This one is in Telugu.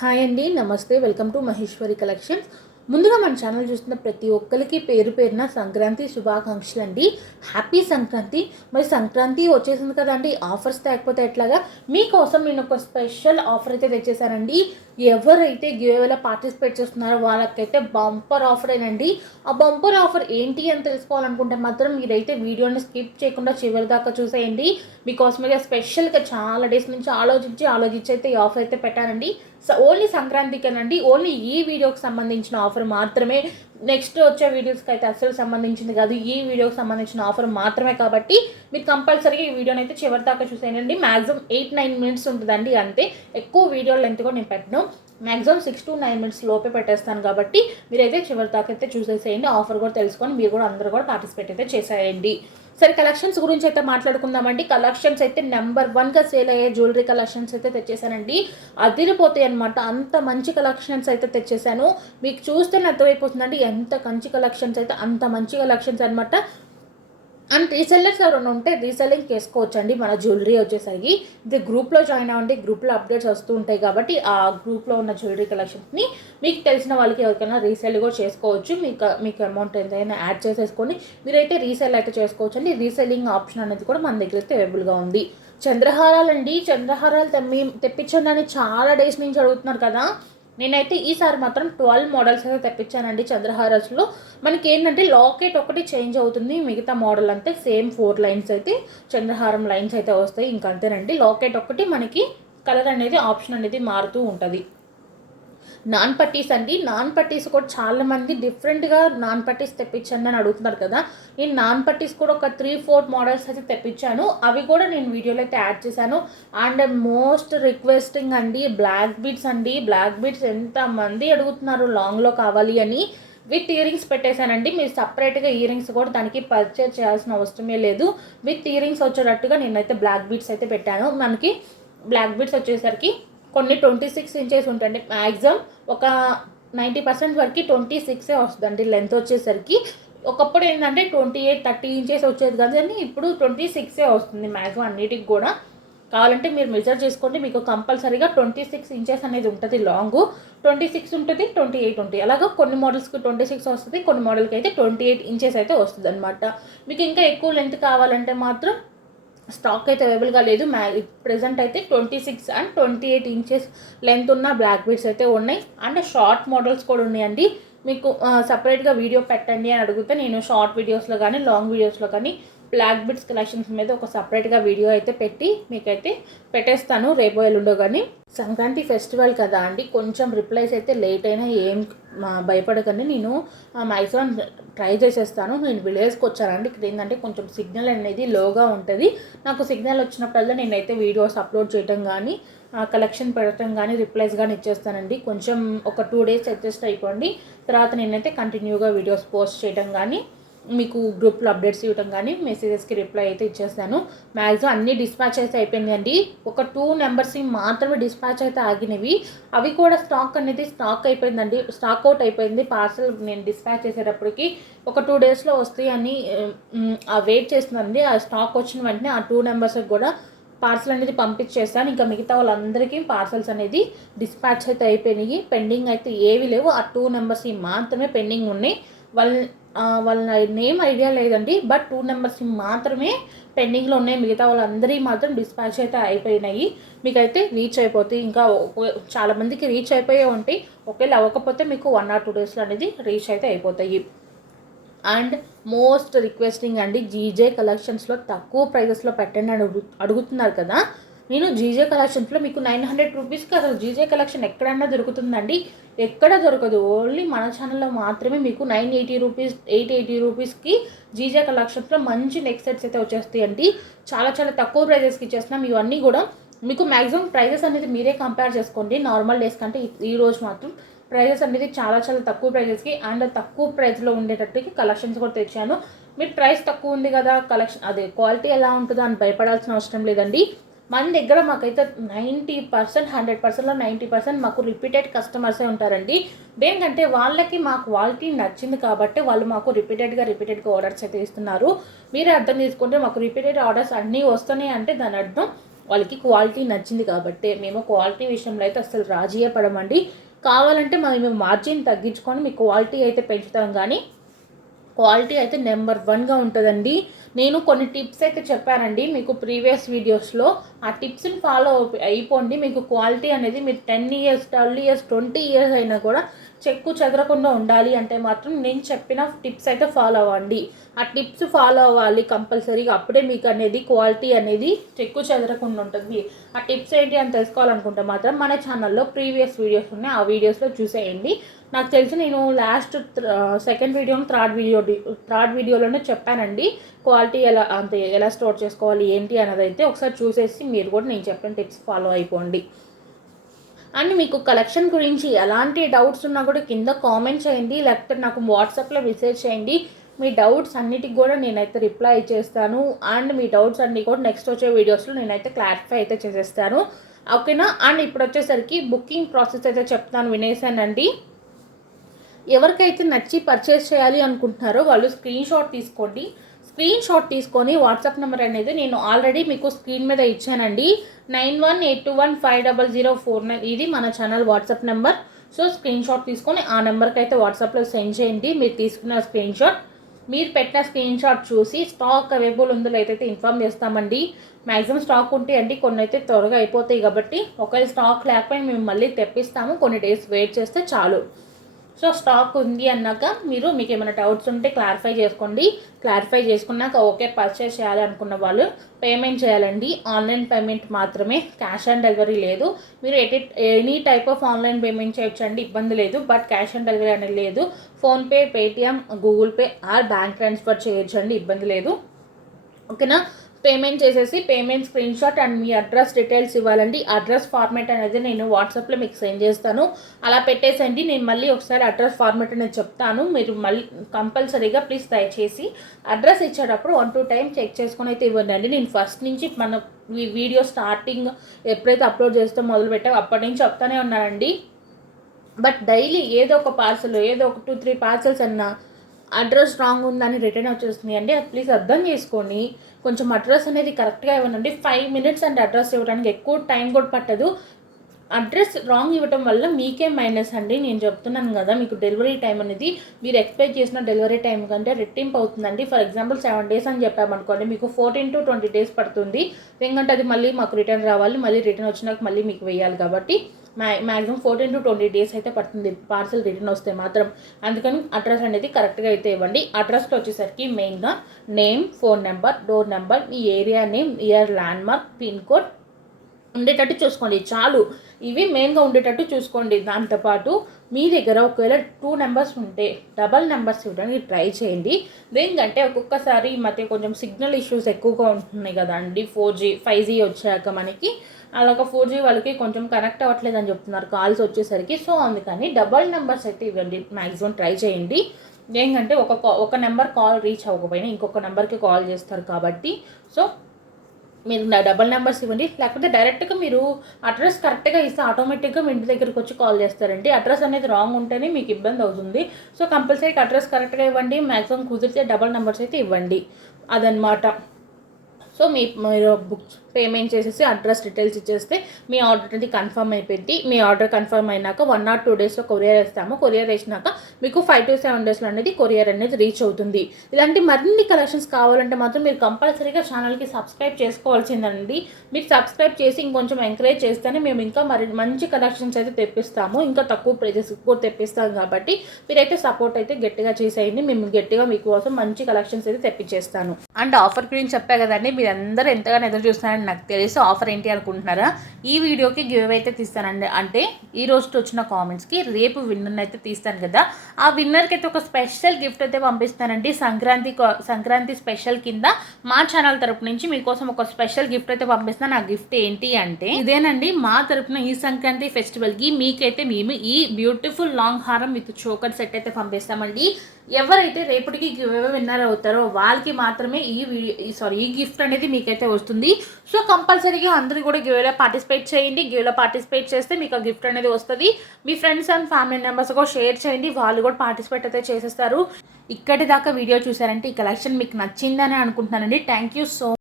హాయ్ అండి, నమస్తే. Welcome to Maheshwari collections. ముందుగా మన ఛానల్ చూస్తున్న ప్రతి ఒక్కరికి పేరు పేరున సంక్రాంతి శుభాకాంక్షలు అండి. హ్యాపీ సంక్రాంతి. మరి సంక్రాంతి వచ్చేసింది కదండి, ఆఫర్స్ తేకపోతే ఎట్లాగా? మీకోసం నేను ఒక స్పెషల్ ఆఫర్ అయితే తెచ్చేసానండి. ఎవరైతే గివేవేలో పార్టిసిపేట్ చేస్తున్నారో వాళ్ళకైతే బంపర్ ఆఫరేనండి. ఆ బంపర్ ఆఫర్ ఏంటి అని తెలుసుకోవాలనుకుంటే మాత్రం మీరైతే వీడియోని స్కిప్ చేయకుండా చివరి దాకా చూసేయండి. మీకోసం అయితే స్పెషల్గా చాలా డేస్ నుంచి ఆలోచించి అయితే ఈ ఆఫర్ అయితే పెట్టానండి. ఓన్లీ సంక్రాంతికేనండి. ఓన్లీ ఈ వీడియోకి సంబంధించిన ఆఫర్ మాత్రమే. నెక్స్ట్ వచ్చే వీడియోస్కి అయితే అస్సలు సంబంధించింది కాదు. ఈ వీడియోకి సంబంధించిన ఆఫర్ మాత్రమే కాబట్టి మీరు కంపల్సరీగా ఈ వీడియోని అయితే చివరి దాకా చూసేయండి. మ్యాక్సిమం 8-9 మినిట్స్ ఉంటుందండి, అంతే. ఎక్కువ వీడియో లెంత్ కూడా నేను పెట్టను. మ్యాక్సిమం 6-9 మినిట్స్ లోపే పెట్టేస్తాను కాబట్టి మీరైతే చివరి దాకా అయితే చూసేసేయండి. ఆఫర్ కూడా తెలుసుకొని మీరు కూడా అందరూ కూడా పార్టిసిపేట్ అయితే చేసేయండి. సరే, కలెక్షన్స్ గురించి అయితే మాట్లాడుకుందామండి. కలెక్షన్స్ అయితే నెంబర్ 1గా సేల్ అయ్యే జ్యువెలరీ కలెక్షన్స్ అయితే తెచ్చేసానండి. అదిరిపోతాయి అనమాట. అంత మంచి కలెక్షన్స్ అయితే తెచ్చేసాను. మీకు చూస్తేనే అర్థమైపోతుందండి ఎంత మంచి కలెక్షన్స్ అయితే అంత మంచి కలెక్షన్స్ అనమాట. అండ్ రీసెల్లర్స్ ఎవరైనా ఉంటే రీసెల్లింగ్ చేసుకోవచ్చండి. మన జ్యువెలరీ వచ్చేసరికి ఇది గ్రూప్లో జాయిన్ అవ్వండి. గ్రూప్లో అప్డేట్స్ వస్తూ ఉంటాయి కాబట్టి ఆ గ్రూప్లో ఉన్న జ్యువెలరీ కలెక్షన్స్ని మీకు తెలిసిన వాళ్ళకి ఎవరికైనా రీసెల్ కూడా చేసుకోవచ్చు. మీకు అమౌంట్ ఎంతైనా యాడ్ చేసేసుకొని మీరైతే రీసెల్ అయితే చేసుకోవచ్చు అండి. రీసెల్లింగ్ ఆప్షన్ అనేది కూడా మన దగ్గర అయితే అవైలబుల్గా ఉంది. చంద్రహారాలు అండి. చంద్రహారాలు తెప్పించండి చాలా డేస్ నుంచి అడుగుతున్నారు కదా. నేనైతే ఈసారి మాత్రం 12 మోడల్స్ అయితే తెప్పించానండి. చంద్రహారాస్లో మనకి ఏంటంటే లాకెట్ ఒకటి చేంజ్ అవుతుంది, మిగతా మోడల్ అంతే సేమ్ 4 లైన్స్ అయితే చంద్రహారం లైన్స్ అయితే వస్తాయి. ఇంకా అంతేనండి. లాకెట్ ఒకటి మనకి కలర్ అనేది ఆప్షన్ అనేది మారుతూ ఉంటుంది. నాన్ పట్టీస్ అండి. నాన్ పట్టీస్ కూడా చాలామంది డిఫరెంట్గా నాన్ పట్టీస్ తెప్పించండి అని అడుగుతున్నారు కదా. నేను నాన్ పట్టీస్ కూడా ఒక 3-4 మోడల్స్ అయితే తెప్పించాను. అవి కూడా నేను వీడియోలో అయితే యాడ్ చేశాను. అండ్ మోస్ట్ రిక్వెస్టింగ్ అండి బ్లాక్ బీడ్స్ అండి. బ్లాక్ బీడ్స్ ఎంతమంది అడుగుతున్నారు లాంగ్లో కావాలి అని. విత్ ఇయరింగ్స్ పెట్టేశానండి. మీరు సపరేట్గా ఇయరింగ్స్ కూడా దానికి పర్చేజ్ చేయాల్సిన అవసరమే లేదు. విత్ ఇయరింగ్స్ వచ్చేటట్టుగా నేనైతే బ్లాక్ బీడ్స్ అయితే పెట్టాను. మనకి బ్లాక్ బీడ్స్ వచ్చేసరికి కొన్ని 26 ఇంచెస్ ఉంటుంది. మ్యాక్సిమం ఒక 90% వరకు 26 వస్తుందండి లెంత్ వచ్చేసరికి. ఒకప్పుడు ఏంటంటే 28-30 ఇంచెస్ వచ్చేది కానీ ఇప్పుడు 26 వస్తుంది మ్యాక్సిమం అన్నిటికి కూడా. కావాలంటే మీరు మెజర్ చేసుకోండి. మీకు కంపల్సరీగా 26 ఇంచెస్ అనేది ఉంటుంది. లాంగ్ 26 ఉంటుంది, 28 ఉంటుంది. అలాగా కొన్ని మోడల్స్కి 26 వస్తుంది, కొన్ని మోడల్కి అయితే 28 ఇంచెస్ అయితే వస్తుంది అనమాట. మీకు ఇంకా ఎక్కువ లెంత్ కావాలంటే మాత్రం స్టాక్ అయితే అవైలబుల్గా లేదు. ప్రెజెంట్ అయితే 26 అండ్ 28 ఇంచెస్ లెంత్ ఉన్న బ్లాక్ బీడ్స్ అయితే ఉన్నాయి. అండ్ షార్ట్ మోడల్స్ కూడా ఉన్నాయండి. మీకు సపరేట్గా వీడియో పెట్టండి అని అడిగితే నేను షార్ట్ వీడియోస్లో కానీ లాంగ్ వీడియోస్లో కానీ బ్లాక్ బీడ్స్ కలెక్షన్స్ మీద ఒక సపరేట్గా వీడియో అయితే పెట్టి మీకైతే పెట్టేస్తాను రేపు ఎల్లుండో. కానీ సంక్రాంతి ఫెస్టివల్ కదా అండి, కొంచెం రిప్లైస్ అయితే లేట్ అయినా ఏం భయపడకండి. నేను మ్యాక్సిమం ట్రై చేసేస్తాను. నేను విలేజ్కి వచ్చానండి. ఇక్కడ ఏంటంటే కొంచెం సిగ్నల్ అనేది లోగా ఉంటుంది. నాకు సిగ్నల్ వచ్చినప్పుడల్లా నేనైతే వీడియోస్ అప్లోడ్ చేయడం కానీ కలెక్షన్ పెట్టడం కానీ రిప్లైస్ కానీ ఇచ్చేస్తానండి. కొంచెం ఒక 2 డేస్ అడ్జస్ట్ అయిపోండి. తర్వాత నేనైతే కంటిన్యూగా వీడియోస్ పోస్ట్ చేయడం కానీ మీకు గ్రూప్లో అప్డేట్స్ ఇవ్వడం కానీ మెసేజెస్కి రిప్లై అయితే ఇచ్చేస్తాను. మ్యాక్సిమం అన్నీ డిస్పాచ్ అయితే అయిపోయిందండి. ఒక 2 నెంబర్స్ని మాత్రమే డిస్పాచ్ అయితే ఆగినవి. అవి కూడా స్టాక్ అనేది స్టాక్ అయిపోయిందండి. స్టాక్ అవుట్ అయిపోయింది. పార్సల్ నేను డిస్పాచ్ చేసేటప్పటికి ఒక 2 డేస్లో వస్తాయి అని వెయిట్ చేస్తున్నానండి. ఆ స్టాక్ వచ్చిన వెంటనే ఆ 2 నెంబర్స్కి కూడా పార్సల్ అనేది పంపించేస్తాను. ఇంకా మిగతా వాళ్ళందరికీ పార్సల్స్ అనేది డిస్పాచ్ అయితే అయిపోయినాయి. పెండింగ్ అయితే ఏవి లేవు. ఆ 2 నెంబర్స్కి మాత్రమే పెండింగ్ ఉన్నాయి. వాళ్ళ నేమ్ ఐడియా లేదండి, బట్ 2 నెంబర్స్ మాత్రమే పెండింగ్లో ఉన్నాయి. మిగతా వాళ్ళందరి మాత్రం డిస్పాచ్ అయితే అయిపోయినాయి. మీకైతే రీచ్ అయిపోతాయి. ఇంకా చాలామందికి రీచ్ అయిపోయే ఉంటాయి. ఒకవేళ అవ్వకపోతే మీకు 1 or 2 డేస్లో అనేది రీచ్ అయితే అయిపోతాయి. అండ్ మోస్ట్ రిక్వెస్టింగ్ అండి, జీజే కలెక్షన్స్లో తక్కువ ప్రైజెస్లో పెట్టండి అని అడుగుతున్నారు కదా. నేను జీజే కలెక్షన్స్లో మీకు 900 రూపీస్కి అసలు జీజే కలెక్షన్ ఎక్కడన్నా దొరుకుతుందండి? ఎక్కడ దొరకదు. ఓన్లీ మన ఛానల్లో మాత్రమే మీకు 980 రూపీస్ 880 రూపీస్కి జీజే కలెక్షన్స్లో మంచి నెక్ సెట్స్ అయితే వచ్చేస్తాయండి. చాలా చాలా తక్కువ ప్రైజెస్కి ఇచ్చేస్తున్నాం. ఇవన్నీ కూడా మీకు మ్యాక్సిమం ప్రైజెస్ అనేది మీరే కంపేర్ చేసుకోండి. నార్మల్ డేస్ కంటే ఈ రోజు మాత్రం ప్రైజెస్ అనేది చాలా చాలా తక్కువ ప్రైజెస్కి అండ్ తక్కువ ప్రైస్లో ఉండేటట్టుకి కలెక్షన్స్ కూడా తెచ్చాను. మీరు ప్రైస్ తక్కువ ఉంది కదా, కలెక్షన్ అదే క్వాలిటీ ఎలా ఉంటుందో అని భయపడాల్సిన అవసరం లేదండి. మన దగ్గర మాకైతే 90%, 100%లో 90% మాకు రిపీటెడ్ కస్టమర్సే ఉంటారండి. దేనికంటే వాళ్ళకి మా క్వాలిటీ నచ్చింది కాబట్టి వాళ్ళు మాకు రిపీటెడ్గా ఆర్డర్స్ అయితే ఇస్తున్నారు. మీరే అర్థం చేసుకుంటే మాకు రిపీటెడ్ ఆర్డర్స్ అన్నీ వస్తున్నాయి అంటే దాని అర్థం వాళ్ళకి క్వాలిటీ నచ్చింది కాబట్టి మేము క్వాలిటీ విషయంలో అయితే అసలు రాజీయే పడమండి. కావాలంటే మేము మార్జిన్ తగ్గించుకొని మీకు క్వాలిటీ అయితే పెంచుతాం, కానీ క్వాలిటీ అయితే నెంబర్ 1గా ఉంటుందండి. నేను కొన్ని టిప్స్ అయితే చెప్పానండి మీకు ప్రీవియస్ వీడియోస్లో. ఆ టిప్స్ని ఫాలో అయిపోండి. మీకు క్వాలిటీ అనేది మీరు 10 ఇయర్స్ 12 ఇయర్స్ 20 ఇయర్స్ అయినా కూడా చెక్కు చెదరకుండా ఉండాలి అంటే మాత్రం నేను చెప్పిన టిప్స్ అయితే ఫాలో అవ్వండి. ఆ టిప్స్ ఫాలో అవ్వాలి కంపల్సరీగా. అప్పుడే మీకు అనేది క్వాలిటీ అనేది చెక్కు చెదరకుండా ఉంటుంది. ఆ టిప్స్ ఏంటి అని తెలుసుకోవాలనుకుంటే మాత్రం మన ఛానల్లో ప్రీవియస్ వీడియోస్ ఉన్నాయి, ఆ వీడియోస్లో చూసేయండి. నాకు తెలిసి నేను లాస్ట్ సెకండ్ వీడియో థర్డ్ వీడియోలోనే చెప్పానండి క్వాలిటీ ఎలా స్టోర్ చేసుకోవాలి ఏంటి అన్నది. అయితే ఒకసారి చూసేసి మీరు కూడా నేను చెప్పిన టిప్స్ ఫాలో అయిపోండి. అండ్ మీకు కలెక్షన్ గురించి ఎలాంటి డౌట్స్ ఉన్నా కూడా కింద కామెంట్ చేయండి, లేకపోతే నాకు వాట్సాప్లో మెసేజ్ చేయండి. మీ డౌట్స్ అన్నిటికి కూడా నేనైతే రిప్లై చేస్తాను. అండ్ మీ డౌట్స్ అన్నీ కూడా నెక్స్ట్ వచ్చే వీడియోస్లో నేనైతే క్లారిఫై అయితే చేసేస్తాను, ఓకేనా. అండ్ ఇప్పుడు వచ్చేసరికి బుకింగ్ ప్రాసెస్ అయితే చెప్తాను, వినేసానండి. ఎవరికైతే నచ్చి పర్చేస్ చేయాలి అనుకుంటున్నారో వాళ్ళు స్క్రీన్ షాట్ తీసుకోండి. స్క్రీన్ షాట్ తీసుకొని వాట్సాప్ నెంబర్ అనేది నేను ఆల్రెడీ మీకు స్క్రీన్ మీద ఇచ్చానండి, 9182150049. ఇది మన channel WhatsApp number. So screen shot తీసుకొని ఆ నెంబర్కి అయితే వాట్సాప్లో సెండ్ చేయండి. మీరు తీసుకున్న స్క్రీన్ షాట్, మీరు పెట్టిన స్క్రీన్ షాట్ చూసి స్టాక్ అవైలబుల్ ఉందో లేదైతే ఇన్ఫామ్ చేస్తామండి. మ్యాక్సిమం స్టాక్ ఉంటాయండి, కొన్ని అయితే త్వరగా అయిపోతాయి కాబట్టి. ఒకవేళ స్టాక్ లేకపోయినా మేము మళ్ళీ తెప్పిస్తాము, కొన్ని డేస్ వెయిట్ చేస్తే చాలు. సో స్టాక్ ఉంది అన్నాక మీకు ఏమైనా డౌట్స్ ఉంటే క్లారిఫై చేసుకోండి. క్లారిఫై చేసుకున్నాక ఓకే పర్చేస్ చేయాలి అనుకున్న వాళ్ళు పేమెంట్ చేయాలండి. ఆన్లైన్ పేమెంట్ మాత్రమే, క్యాష్ ఆన్ డెలివరీ లేదు. మీరు any type of online payment చేయొచ్చండి, ఇబ్బంది లేదు. బట్ క్యాష్ ఆన్ డెలివరీ అనేది లేదు. PhonePe, Paytm, Google pay or bank transfer చేయొచ్చండి, ఇబ్బంది లేదు, ఓకేనా. పేమెంట్ చేసేసి payment screen shot and me address details ఇవ్వాలండి. అడ్రస్ ఫార్మేట్ అనేది నేను వాట్సాప్లో మీకు సెండ్ చేస్తాను, అలా పెట్టేసండి. నేను మళ్ళీ ఒకసారి అడ్రస్ ఫార్మేట్ అనేది చెప్తాను, మీరు మళ్ళీ కంపల్సరీగా ప్లీజ్ దయచేసి అడ్రస్ ఇచ్చేటప్పుడు 1-2 టైమ్స్ చెక్ చేసుకొని అయితే ఇవ్వండి. నేను ఫస్ట్ నుంచి మన వీడియో స్టార్టింగ్ ఎప్పుడైతే అప్లోడ్ చేస్తే మొదలుపెట్టామో అప్పటి నుంచి చెప్తానే ఉన్నానండి. బట్ డైలీ ఏదో ఒక పార్సల్, ఏదో ఒక 2-3 పార్సల్స్ అన్నా అడ్రస్ రాంగ్ ఉందని రిటర్న్ వచ్చేస్తుంది అండి. అది ప్లీజ్ అర్థం చేసుకొని కొంచెం అడ్రస్ అనేది కరెక్ట్గా ఇవ్వనండి. 5 మినిట్స్ అండి అడ్రస్ ఇవ్వడానికి, ఎక్కువ టైం కూడా పట్టదు. అడ్రస్ రాంగ్ ఇవ్వడం వల్ల మీకే మైనస్ అండి. నేను చెప్తున్నాను కదా, మీకు డెలివరీ టైం అనేది మీరు ఎక్స్పెక్ట్ చేసిన డెలివరీ టైం కంటే రెట్టింపు అవుతుందండి. ఫర్ ఎగ్జాంపుల్ 7 days అని చెప్పామనుకోండి, మీకు 14-20 days పడుతుంది. ఎందుకంటే అది మళ్ళీ మాకు రిటర్న్ రావాలి, మళ్ళీ రిటర్న్ వచ్చినాక మళ్ళీ మీకు వేయాలి కాబట్టి మ్యాక్సిమం 14-20 days అయితే పడుతుంది పార్సల్ రిటర్న్ వస్తే మాత్రం. అందుకని అడ్రస్ అనేది కరెక్ట్గా అయితే ఇవ్వండి. అడ్రస్లో వచ్చేసరికి మెయిన్గా name, phone number, door number, మీ area name, year, landmark, pin code ఉండేటట్టు చూసుకోండి చాలు. ఇవి మెయిన్గా ఉండేటట్టు చూసుకోండి. దాంతోపాటు మీ దగ్గర ఒకవేళ 2 నెంబర్స్ ఉంటే డబల్ నెంబర్స్ ఇవ్వడానికి ట్రై చేయండి. దేనికంటే ఒక్కొక్కసారి ఈ మధ్య కొంచెం సిగ్నల్ ఇష్యూస్ ఎక్కువగా ఉంటున్నాయి కదా అండి. 4G 5G వచ్చాక మనకి అలాగ 4G వాళ్ళకి కొంచెం కనెక్ట్ అవ్వట్లేదు అని చెప్తున్నారు కాల్స్ వచ్చేసరికి. సో అందుకని డబల్ నెంబర్స్ అయితే ఇవ్వండి, మ్యాక్సిమం ట్రై చేయండి. ఏంటంటే ఒక నెంబర్ కాల్ రీచ్ అవ్వకపోయినా ఇంకొక నెంబర్కి కాల్ చేస్తారు కాబట్టి. సో మీరు డబల్ నెంబర్స్ ఇవ్వండి, లేకపోతే డైరెక్ట్గా మీరు అడ్రస్ కరెక్ట్గా ఇస్తే ఆటోమేటిక్గా మీ ఇంటి దగ్గరికి వచ్చి కాల్ చేస్తారండి. అడ్రస్ అనేది రాంగ్ ఉంటేనే మీకు ఇబ్బంది అవుతుంది. సో కంపల్సరీగా అడ్రస్ కరెక్ట్గా ఇవ్వండి, మ్యాక్సిమం కుదిరితే డబల్ నెంబర్స్ అయితే ఇవ్వండి, అదనమాట. సో మీరు బుక్ పేమెంట్ చేసేసి అడ్రస్ డీటెయిల్స్ ఇచ్చేస్తే మీ ఆర్డర్ అనేది కన్ఫర్మ్ అయిపోయింది. మీ ఆర్డర్ కన్ఫర్మ్ అయినాక 1 or 2 daysలో కొరియర్ వేస్తాము. కొరియర్ వేసినాక మీకు 5-7 daysలో అనేది కొరియర్ అనేది రీచ్ అవుతుంది. ఇలాంటి మరిన్ని కలెక్షన్స్ కావాలంటే మాత్రం మీరు కంపల్సరీగా ఛానల్కి సబ్స్క్రైబ్ చేసుకోవాల్సిందండి. మీరు సబ్స్క్రైబ్ చేసి ఇంకొంచెం ఎంకరేజ్ చేస్తేనే మేము ఇంకా మంచి కలెక్షన్స్ అయితే తెప్పిస్తాము, ఇంకా తక్కువ ప్రైజెస్ కూడా తెప్పిస్తాం. కాబట్టి మీరైతే సపోర్ట్ అయితే గట్టిగా చేసేయండి, మేము గట్టిగా మీకోసం మంచి కలెక్షన్స్ అయితే తెప్పించేస్తాను. అండ్ ఆఫర్ గురించి చెప్పా కదండి, మీరు అందరూ ఎంతగానో ఎదురు చూస్తున్నారని నాకు తెలుసు. ఆఫర్ ఏంటి అనుకుంటున్నారా? ఈ వీడియోకి గివ్ అయితే తీస్తానండి. అంటే ఈ రోజు వచ్చిన కామెంట్స్కి రేపు విన్నర్ అయితే తీస్తాను కదా, ఆ విన్నర్కి అయితే ఒక స్పెషల్ గిఫ్ట్ అయితే పంపిస్తానండి. సంక్రాంతి స్పెషల్ కింద మా ఛానల్ తరపు నుంచి మీకోసం ఒక స్పెషల్ గిఫ్ట్ అయితే పంపిస్తాను. ఆ గిఫ్ట్ ఏంటి అంటే ఇదేనండి. మా తరపున ఈ సంక్రాంతి ఫెస్టివల్కి మీకైతే మేము ఈ బ్యూటిఫుల్ లాంగ్ హారం విత్ చోకర్ సెట్ అయితే పంపిస్తామండి. ఎవరైతే రేపటికి విన్నర్ అవుతారో వాళ్ళకి మాత్రమే ఈ గిఫ్ట్ అనేది మీకైతే వస్తుంది. సో కంపల్సరీగా అందరూ కూడా గివ్లో పార్టిసిపేట్ చేయండి. గివ్లో పార్టిసిపేట్ చేస్తే మీకు ఆ గిఫ్ట్ అనేది వస్తుంది. మీ ఫ్రెండ్స్ అండ్ ఫ్యామిలీ మెంబర్స్ కూడా షేర్ చేయండి, వాళ్ళు కూడా పార్టిసిపేట్ అయితే చేసేస్తారు. ఇక్కడి దాకా వీడియో చూసారంటే ఈ కలెక్షన్ మీకు నచ్చిందని అనుకుంటున్నానండి. Thank you so